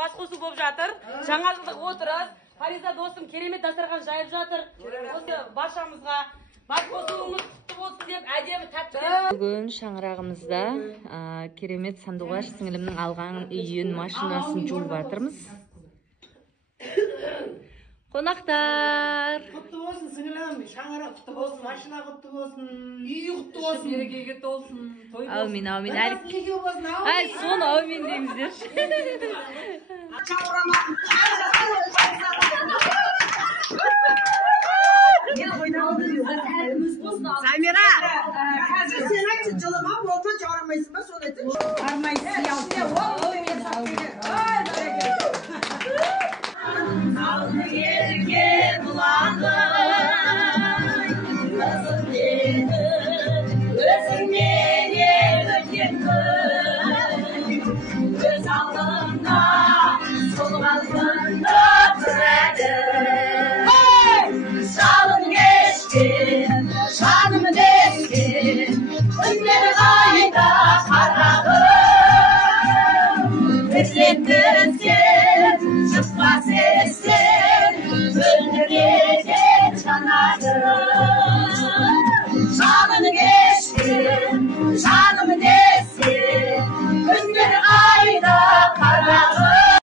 бас қосу болып жатыр. Жаңа жылдық отырыс. Фариза досым керемет дастархан жайып жатыр. Осы баршамызға бас қосуымыз құтты болсын деп әдемі тәтті. Бүгін шаңырағымызда керемет Сандуғаш сіңілімнің алған үйін, машинасын жуып жатырмыз. Қонақтар! Құтты болсын сіңілім, шаңырақ құтты болсын, машина құтты болсын, үй құтты болсын, Берекеге толсын. Аумин, аумин. неге болсын, Ай, соны аумин дейміздер. Самира! Қазір сен айтшы жылыма, болса жарамайсың ба, соны айтшы. Армайсың, Alnı yerge bulanır, kızım benim, gözüm beni ötüyor, göz altında, sol altında bırakır. Şalım geçti, şanım geçti.